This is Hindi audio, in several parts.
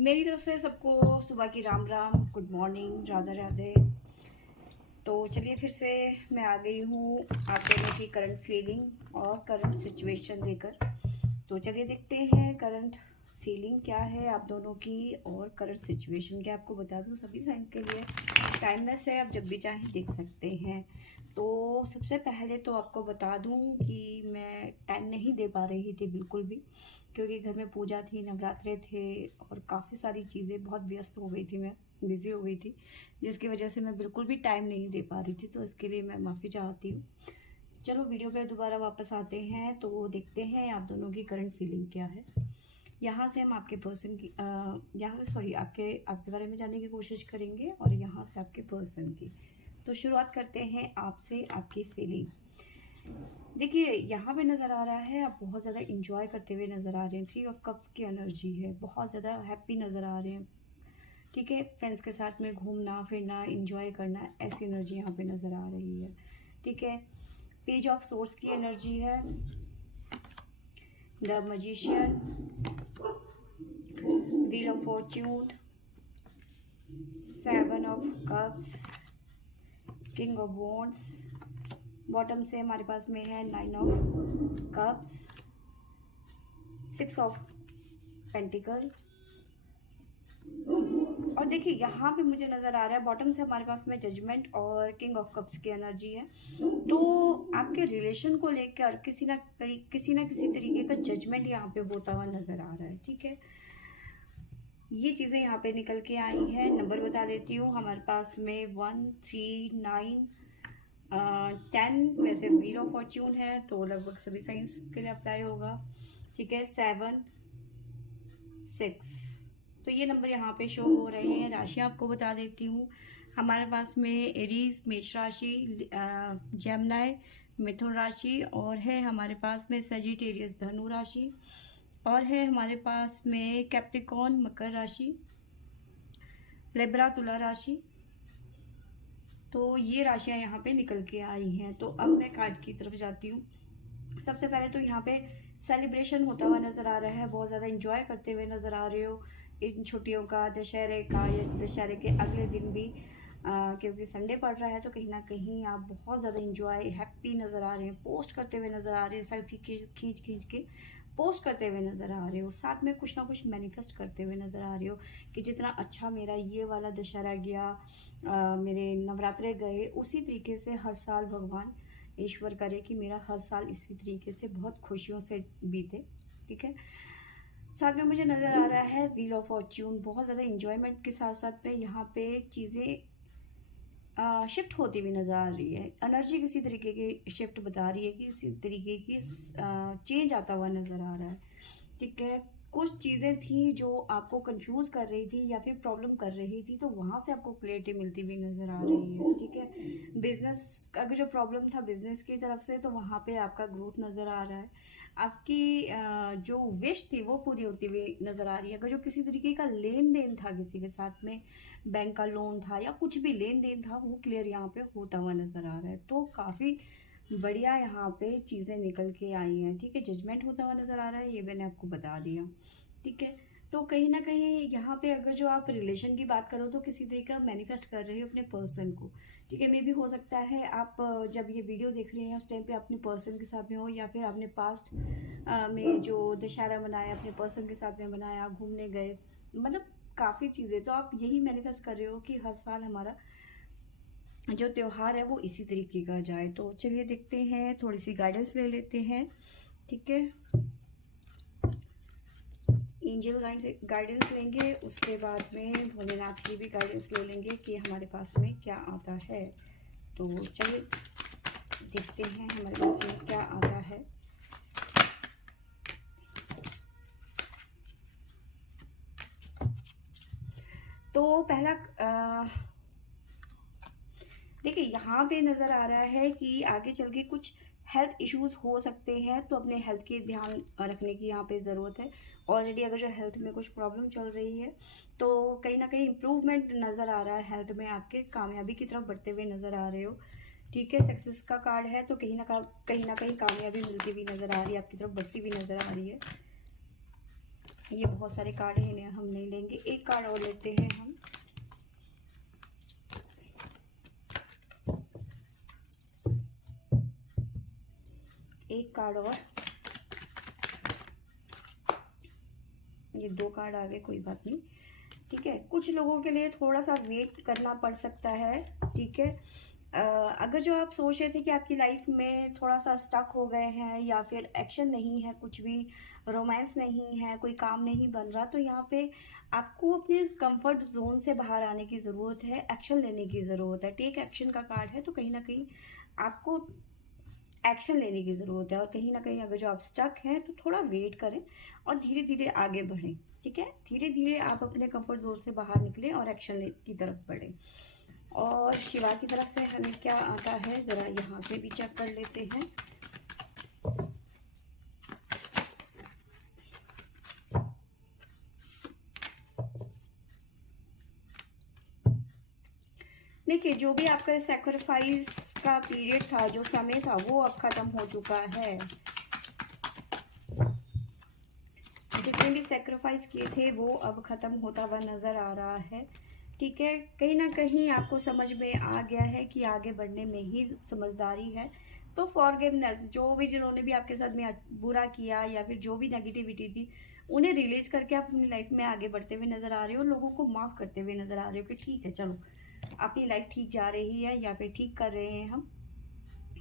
मेरी तरफ से सबको सुबह की राम राम, गुड मॉर्निंग, राधे राधे। तो चलिए फिर से मैं आ गई हूँ आप दोनों की करंट फीलिंग और करंट सिचुएशन लेकर। तो चलिए देखते हैं करंट फीलिंग क्या है आप दोनों की और करंट सिचुएशन क्या। आपको बता दूँ सभी साइंस के लिए टाइमलेस है, आप जब भी चाहें देख सकते हैं। तो सबसे पहले तो आपको बता दूं कि मैं टाइम नहीं दे पा रही थी बिल्कुल भी, क्योंकि घर में पूजा थी, नवरात्रे थे और काफ़ी सारी चीज़ें, बहुत व्यस्त हो गई थी, मैं बिज़ी हो गई थी, जिसकी वजह से मैं बिल्कुल भी टाइम नहीं दे पा रही थी। तो इसके लिए मैं माफ़ी चाहती हूँ। चलो वीडियो पे दोबारा वापस आते हैं तो देखते हैं आप दोनों की करंट फीलिंग क्या है। यहाँ से हम आपके पर्सन की यहाँ से सॉरी आपके आपके बारे में जानने की कोशिश करेंगे और यहाँ से आपके पर्सन की। तो शुरुआत करते हैं आपसे, आपकी फीलिंग। देखिए यहाँ पे नज़र आ रहा है आप बहुत ज़्यादा इंजॉय करते हुए नज़र आ रहे हैं। 3 ऑफ कप्स की एनर्जी है, बहुत ज़्यादा हैप्पी नज़र आ रहे हैं। ठीक है, फ्रेंड्स के साथ में घूमना फिरना, इंजॉय करना, ऐसी एनर्जी यहाँ पे नज़र आ रही है। ठीक है, पेज ऑफ सोर्स की एनर्जी है, the magician, wheel of Fortune, 7 of cups, king of wands. Bottom से हमारे पास में है 9 ऑफ कप्स, 6 ऑफ पेंटिकल। और देखिए यहाँ पे मुझे नज़र आ रहा है बॉटम से हमारे पास में जजमेंट और किंग ऑफ कप्स की एनर्जी है। तो आपके रिलेशन को लेकर किसी ना किसी तरीके का जजमेंट यहाँ पे होता हुआ नज़र आ रहा है। ठीक है, ये चीज़ें यहाँ पे निकल के आई हैं। नंबर बता देती हूँ, हमारे पास में 1, 3, 9, 10 वैसे व्हील ऑफ फॉर्च्यून है तो लगभग सभी साइंस के लिए अप्लाई होगा। ठीक है, 7, 6, तो ये नंबर यहाँ पे शो हो रहे हैं। राशि आपको बता देती हूँ, हमारे पास में एरीज मेष राशि, जेमिनी मिथुन राशि, और है हमारे पास में सजिटेरियस धनु राशि, और है हमारे पास में कैप्रिकॉन मकर राशि, लिब्रा तुला राशि। तो ये राशियाँ यहाँ पे निकल के आई हैं। तो अब मैं कार्ड की तरफ जाती हूँ। सबसे पहले तो यहाँ पे सेलिब्रेशन होता हुआ नज़र आ रहा है, बहुत ज़्यादा इंजॉय करते हुए नज़र आ रहे हो इन छुट्टियों का, दशहरे का या दशहरे के अगले दिन भी, क्योंकि संडे पड़ रहा है तो कहीं ना कहीं आप बहुत ज़्यादा इंजॉय हैप्पी नज़र आ रहे हैं, पोस्ट करते हुए नज़र आ रहे हैं, सेल्फी खींच खींच के पोस्ट करते हुए नज़र आ रहे हो, साथ में कुछ ना कुछ मैनिफेस्ट करते हुए नज़र आ रहे हो कि जितना अच्छा मेरा ये वाला दशहरा गया, मेरे नवरात्रे गए, उसी तरीके से हर साल भगवान ईश्वर करे कि मेरा हर साल इसी तरीके से बहुत खुशियों से बीते। ठीक है, साथ में मुझे नज़र आ रहा है व्हील ऑफ फॉर्च्यून, बहुत ज़्यादा इंजॉयमेंट के साथ साथ में यहाँ पे चीज़ें शिफ्ट होती हुई नज़र आ रही है। एनर्जी किसी तरीके की शिफ्ट बता रही है कि किसी तरीके की चेंज आता हुआ नज़र आ रहा है। ठीक है, कुछ चीज़ें थी जो आपको कंफ्यूज कर रही थी या फिर प्रॉब्लम कर रही थी, तो वहाँ से आपको क्लियरिटी मिलती हुई नज़र आ रही है। ठीक है, बिजनेस अगर जो प्रॉब्लम था बिजनेस की तरफ से, तो वहाँ पे आपका ग्रोथ नज़र आ रहा है। आपकी जो विश थी वो पूरी होती हुई नज़र आ रही है। अगर जो किसी तरीके का लेन देन था किसी के साथ में, बैंक का लोन था या कुछ भी लेन देन था, वो क्लियर यहाँ पे होता हुआ नज़र आ रहा है। तो काफ़ी बढ़िया यहाँ पे चीज़ें निकल के आई हैं। ठीक है, जजमेंट होता हुआ नज़र आ रहा है, ये मैंने आपको बता दिया। ठीक है, तो कहीं ना कहीं यहाँ पे अगर जो आप रिलेशन की बात करो तो किसी तरीके का मैनिफेस्ट कर रहे हो अपने पर्सन को। ठीक है, मे भी हो सकता है आप जब ये वीडियो देख रहे हैं उस टाइम पे अपने पर्सन के साथ में हो, या फिर आपने पास्ट में जो दशहरा मनाया अपने पर्सन के साथ में मनाया, घूमने गए, मतलब काफ़ी चीज़ें। तो आप यही मैनिफेस्ट कर रहे हो कि हर साल हमारा जो त्योहार है वो इसी तरीके का जाए। तो चलिए देखते हैं, थोड़ी सी गाइडेंस ले लेते हैं। ठीक है, एंजल गाइडेंस लेंगे, उसके बाद में भोलेनाथ की भी गाइडेंस ले लेंगे कि हमारे पास में क्या आता है। तो चलिए देखते हैं हमारे पास में क्या आता है। तो पहला देखिए यहाँ पे नज़र आ रहा है कि आगे चल के कुछ हेल्थ इश्यूज हो सकते हैं, तो अपने हेल्थ के ध्यान रखने की यहाँ पे ज़रूरत है। ऑलरेडी अगर जो हेल्थ में कुछ प्रॉब्लम चल रही है तो कहीं ना कहीं इम्प्रूवमेंट नज़र आ रहा है हेल्थ में, आपके कामयाबी की तरफ बढ़ते हुए नज़र आ रहे हो। ठीक है, सक्सेस का कार्ड है तो कहीं ना कहीं कामयाबी मिलती हुई नज़र आ रही है, आपकी तरफ बढ़ती हुई नज़र आ रही है। ये बहुत सारे कार्ड हैं, इन्हें हम नहीं लेंगे, एक कार्ड और लेते हैं हम। एक कार्ड और, ये 2 कार्ड आ गए, कोई बात नहीं, ठीक है। कुछ लोगों के लिए थोड़ा सा वेट करना पड़ सकता है, ठीक है। अगर जो आप सोच रहे थे कि आपकी लाइफ में थोड़ा सा स्टक हो गए हैं या फिर एक्शन नहीं है, कुछ भी रोमांस नहीं है, कोई काम नहीं बन रहा, तो यहाँ पे आपको अपने कंफर्ट जोन से बाहर आने की ज़रूरत है, एक्शन लेने की ज़रूरत है। टेक एक्शन का कार्ड है, तो कहीं ना कहीं आपको एक्शन लेने की ज़रूरत है। और कहीं ना कहीं अगर जो आप स्टक हैं तो थोड़ा वेट करें और धीरे धीरे आगे बढ़ें, ठीक है। धीरे धीरे आप अपने कंफर्ट जोन से बाहर निकलें और एक्शन की तरफ बढ़ें। और शिवा की तरफ से हमें क्या आता है, ज़रा यहाँ पे भी चेक कर लेते हैं। देखिए, जो भी आपका सैक्रिफाइस का पीरियड था, जो समय था, वो अब ख़त्म हो चुका है। जितने भी सैक्रिफाइस किए थे वो अब ख़त्म होता हुआ नज़र आ रहा है, ठीक है। कहीं ना कहीं आपको समझ में आ गया है कि आगे बढ़ने में ही समझदारी है। तो फॉरगिवनेस, जो भी जिन्होंने भी आपके साथ में बुरा किया या फिर जो भी नेगेटिविटी थी, उन्हें रिलीज करके आप अपनी लाइफ में आगे बढ़ते हुए नज़र आ रहे हो, लोगों को माफ़ करते हुए नज़र आ रहे हो कि ठीक है, चलो अपनी लाइफ ठीक जा रही है या फिर ठीक कर रहे हैं हम,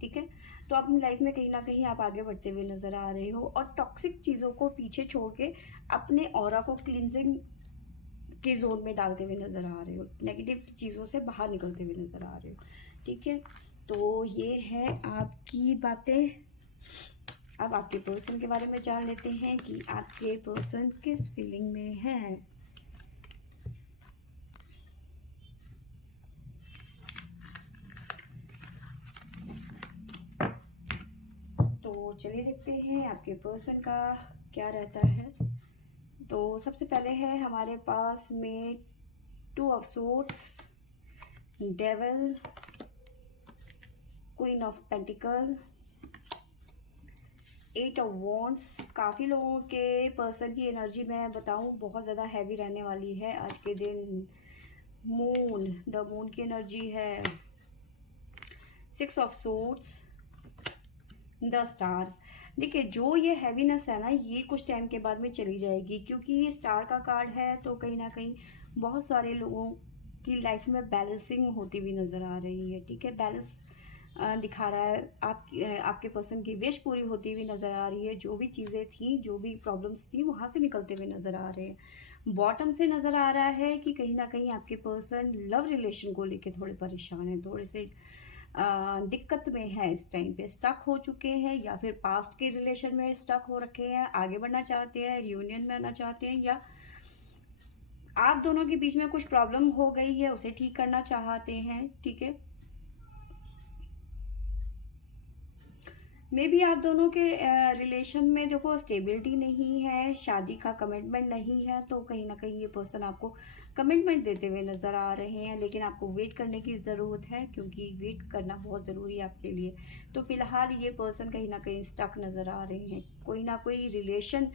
ठीक है। तो अपनी लाइफ में कहीं ना कहीं आप आगे बढ़ते हुए नजर आ रहे हो और टॉक्सिक चीज़ों को पीछे छोड़ के अपने ऑरा को क्लींजिंग के जोन में डालते हुए नजर आ रहे हो, नेगेटिव चीज़ों से बाहर निकलते हुए नजर आ रहे हो, ठीक है। तो ये है आपकी बातें। अब आपके पर्सन के बारे में जान लेते हैं कि आपके पर्सन किस फीलिंग में है। तो चलिए देखते हैं आपके पर्सन का क्या रहता है। तो सबसे पहले है हमारे पास में 2 of swords, devil, queen of pentacle, 8 of wands. काफ़ी लोगों के पर्सन की एनर्जी मैं बताऊं बहुत ज़्यादा हैवी रहने वाली है आज के दिन। मून, द मून की एनर्जी है, 6 ऑफ सोर्ड्स, द स्टार। देखिए, जो ये हैवीनेस है ना, ये कुछ टाइम के बाद में चली जाएगी, क्योंकि ये स्टार का कार्ड है। तो कहीं ना कहीं बहुत सारे लोगों की लाइफ में बैलेंसिंग होती हुई नज़र आ रही है, ठीक है। बैलेंस दिखा रहा है, आपके पर्सन की विश पूरी होती हुई नज़र आ रही है। जो भी चीज़ें थी, जो भी प्रॉब्लम्स थी, वहाँ से निकलते हुए नज़र आ रहे हैं। बॉटम से नज़र आ रहा है कि कहीं ना कहीं आपके पर्सन लव रिलेशन को लेके थोड़े परेशान हैं, थोड़े से दिक्कत में है, इस टाइम पे स्टक हो चुके हैं, या फिर पास्ट के रिलेशन में स्टक हो रखे हैं, आगे बढ़ना चाहते हैं, रियूनियन में आना चाहते हैं, या आप दोनों के बीच में कुछ प्रॉब्लम हो गई है, उसे ठीक करना चाहते हैं, ठीक है। मे बी आप दोनों के रिलेशन में देखो स्टेबिलिटी नहीं है, शादी का कमिटमेंट नहीं है। तो कहीं ना कहीं ये पर्सन आपको कमिटमेंट देते हुए नज़र आ रहे हैं, लेकिन आपको वेट करने की ज़रूरत है, क्योंकि वेट करना बहुत ज़रूरी है आपके लिए। तो फिलहाल ये पर्सन कहीं ना कहीं स्टक नज़र आ रहे हैं। कोई ना कोई रिलेशन,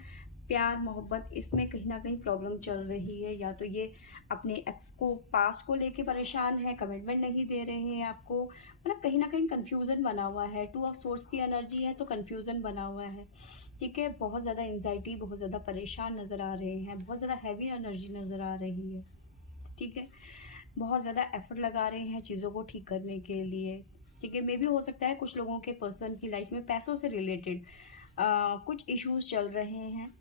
प्यार मोहब्बत, इसमें कहीं ना कहीं प्रॉब्लम चल रही है। या तो ये अपने एक्स को, पास्ट को लेके परेशान है, कमिटमेंट नहीं दे रहे हैं आपको, मतलब कहीं ना कहीं कंफ्यूजन बना हुआ है। 2 ऑफ सोर्स की एनर्जी है, तो कंफ्यूजन बना हुआ है, ठीक है। बहुत ज़्यादा एंजाइटी, बहुत ज़्यादा परेशान नज़र आ रहे हैं, बहुत ज़्यादा हैवी एनर्जी नज़र आ रही है, ठीक है। बहुत ज़्यादा एफर्ट लगा रहे हैं चीज़ों को ठीक करने के लिए, ठीक है। मे भी हो सकता है कुछ लोगों के पर्सन की लाइफ में पैसों से रिलेटेड कुछ इश्यूज चल रहे हैं,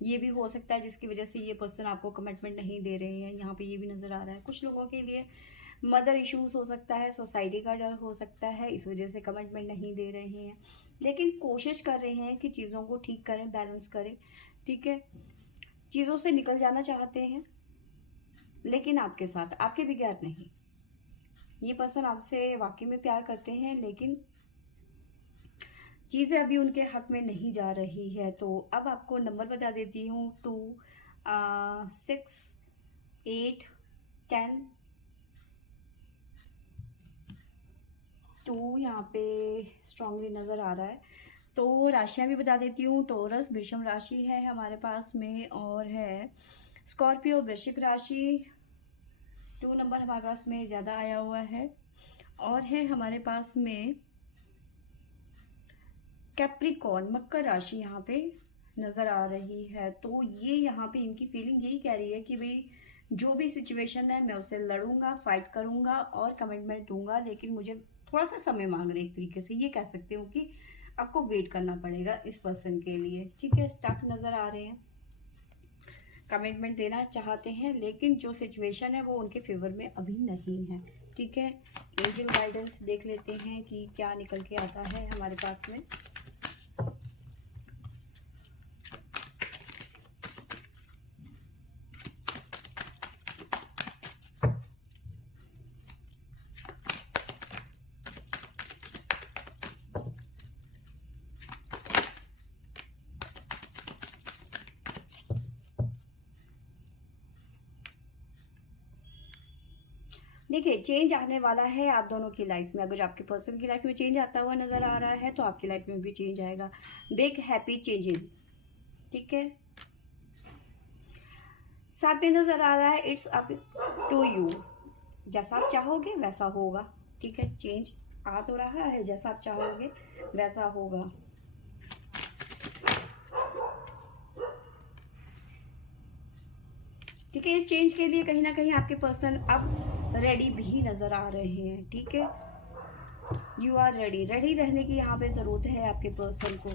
ये भी हो सकता है, जिसकी वजह से ये पर्सन आपको कमिटमेंट नहीं दे रहे हैं। यहाँ पे ये भी नज़र आ रहा है कुछ लोगों के लिए मदर इश्यूज हो सकता है, सोसाइटी का डर हो सकता है, इस वजह से कमिटमेंट नहीं दे रहे हैं, लेकिन कोशिश कर रहे हैं कि चीज़ों को ठीक करें, बैलेंस करें, ठीक है। चीज़ों से निकल जाना चाहते हैं, लेकिन आपके साथ, आपके बगैर नहीं। ये पर्सन आपसे वाकई में प्यार करते हैं, लेकिन चीज़ें अभी उनके हक में नहीं जा रही है। तो अब आपको नंबर बता देती हूँ, 2, 6, 8, 10, 2 यहाँ पे स्ट्रांगली नज़र आ रहा है। तो राशियां भी बता देती हूँ। टोरस वृषभ राशि है हमारे पास में, और है स्कॉर्पियो वृश्चिक राशि, 2 नंबर हमारे पास में ज़्यादा आया हुआ है। और है हमारे पास में कैप्रिकॉर्न मकर राशि यहाँ पे नज़र आ रही है। तो ये यहाँ पे इनकी फीलिंग यही कह रही है कि भाई जो भी सिचुएशन है मैं उससे लड़ूंगा, फाइट करूंगा और कमिटमेंट दूंगा, लेकिन मुझे थोड़ा सा समय मांग रहे, एक तरीके से ये कह सकते हो कि आपको वेट करना पड़ेगा इस पर्सन के लिए। ठीक है, स्टक नज़र आ रहे हैं, कमिटमेंट देना चाहते हैं, लेकिन जो सिचुएशन है वो उनके फेवर में अभी नहीं है। ठीक है, एंजल गाइडेंस देख लेते हैं कि क्या निकल के आता है हमारे पास में। देखिए, चेंज आने वाला है आप दोनों की लाइफ में। अगर आपके पर्सन की लाइफ में चेंज आता हुआ नजर आ रहा है तो आपकी लाइफ में भी चेंज आएगा, बिग हैप्पी चेंजेस। ठीक है, साथ में नजर आ रहा है इट्स अप टू यू, जैसा आप चाहोगे वैसा होगा। ठीक है, चेंज आ तो रहा है, जैसा आप चाहोगे वैसा होगा। ठीक है, इस चेंज के लिए कहीं ना कहीं आपके पर्सन अब रेडी भी नजर आ रहे हैं। ठीक है, यू आर रेडी, रेडी रहने की यहाँ पे जरूरत है आपके पर्सन को।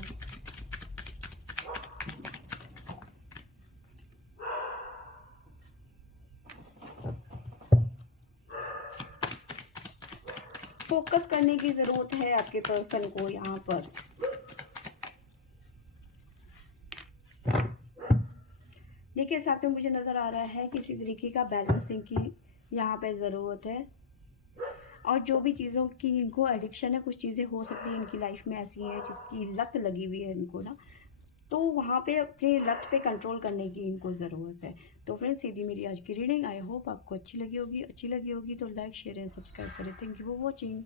फोकस करने की जरूरत है आपके पर्सन को यहाँ पर। देखिए, साथ में मुझे नजर आ रहा है किसी तरीके का बैलेंसिंग की यहाँ पे जरूरत है, और जो भी चीज़ों की इनको एडिक्शन है, कुछ चीज़ें हो सकती हैं इनकी लाइफ में ऐसी हैं जिसकी लत लगी हुई है इनको ना, तो वहाँ पे अपने लत पे कंट्रोल करने की इनको ज़रूरत है। तो फ्रेंड्स, सीधी मेरी आज की रीडिंग, आई होप आपको अच्छी लगी होगी। अच्छी लगी होगी तो लाइक शेयर एंड सब्सक्राइब करें। Thank you for watching.